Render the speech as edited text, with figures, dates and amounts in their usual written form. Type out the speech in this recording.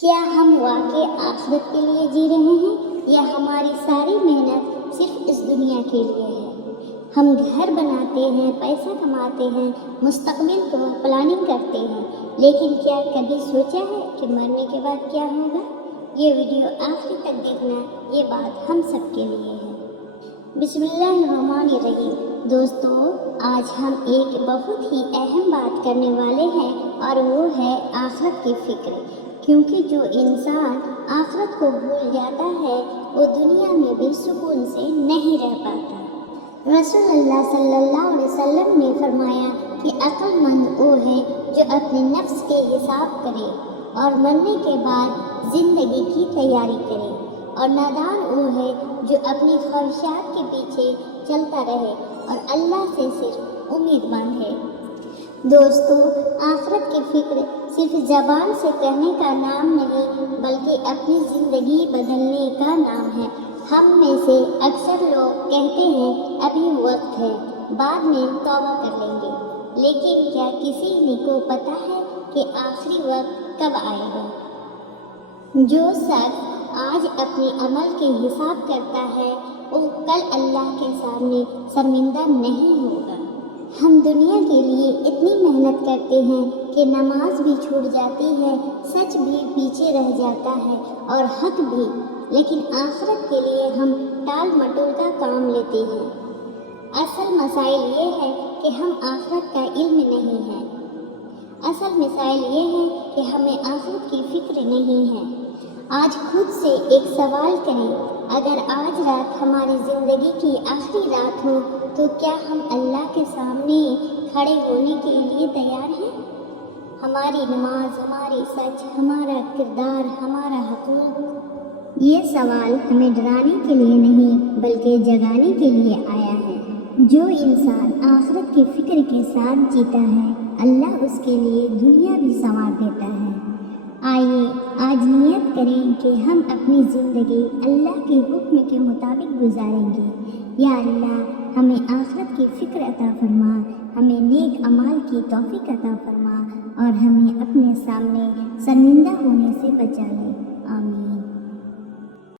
کیا ہم واقعی آخرت کے لیے جی رہے ہیں یا ہماری ساری محنت صرف اس دنیا کے لیے ہے؟ ہم گھر بناتے ہیں، پیسہ کماتے ہیں، مستقبل کو پلاننگ کرتے ہیں، لیکن کیا کبھی سوچا ہے کہ مرنے کے بعد کیا ہوگا؟ یہ ویڈیو آخر تک دیکھنا، یہ بات ہم سب کے لیے ہے۔ بسم اللہ الرحمن الرحیم۔ دوستو، آج ہم ایک بہت ہی اہم بات کرنے والے ہیں اور وہ ہے آخرت کی فکر، کیونکہ جو انسان آخرت کو بھول جاتا ہے وہ دنیا میں بھی سکون سے نہیں رہ پاتا۔ رسول اللہ صلی اللہ علیہ وسلم نے فرمایا کہ عقل مند وہ ہے جو اپنے نفس کے حساب کرے اور مرنے کے بعد زندگی کی تیاری کرے، اور نادان وہ ہے جو اپنی خواہشات کے پیچھے چلتا رہے اور اللہ سے صرف امید مند ہے۔ دوستو، آخرت کی فکر صرف زبان سے کہنے کا نام نہیں بلکہ اپنی زندگی بدلنے کا نام ہے۔ ہم میں سے اکثر لوگ کہتے ہیں ابھی وقت ہے، بعد میں توبہ کر لیں گے، لیکن کیا کسی کو پتہ ہے کہ آخری وقت کب آئے گا؟ جو شخص آج اپنے عمل کے حساب کرتا ہے وہ کل اللہ کے سامنے شرمندہ نہیں ہوگا۔ ہم دنیا کے لیے اتنی محنت کرتے ہیں کہ نماز بھی چھوٹ جاتی ہے، سچ بھی پیچھے رہ جاتا ہے اور حق بھی، لیکن آخرت کے لیے ہم ٹال مٹول کا کام لیتے ہیں۔ اصل مسائل یہ ہے کہ ہم آخرت کا علم نہیں ہے۔ اصل مسائل یہ ہے کہ ہمیں آخرت کی فکر نہیں ہے۔ آج خود سے ایک سوال کریں، اگر آج رات ہماری زندگی کی آخری رات ہو تو کیا ہم اللہ کے سامنے کھڑے ہونے کے لیے تیار ہیں؟ ہماری نماز، ہماری سچ، ہمارا کردار، ہمارا حقوق؟ یہ سوال ہمیں ڈرانے کے لیے نہیں بلکہ جگانے کے لیے آیا ہے۔ جو انسان آخرت کی فکر کے ساتھ جیتا ہے اللہ اس کے لیے دنیا بھی سنوار دیتا ہے۔ آئیے آج نیت کریں کہ ہم اپنی زندگی اللہ کے حکم کے مطابق گزاریں گے۔ یا اللہ، ہمیں آخرت کی فکر عطا فرما، ہمیں نیک اعمال کی توفیق عطا فرما اور ہمیں اپنے سامنے شرمندہ ہونے سے بچا لے۔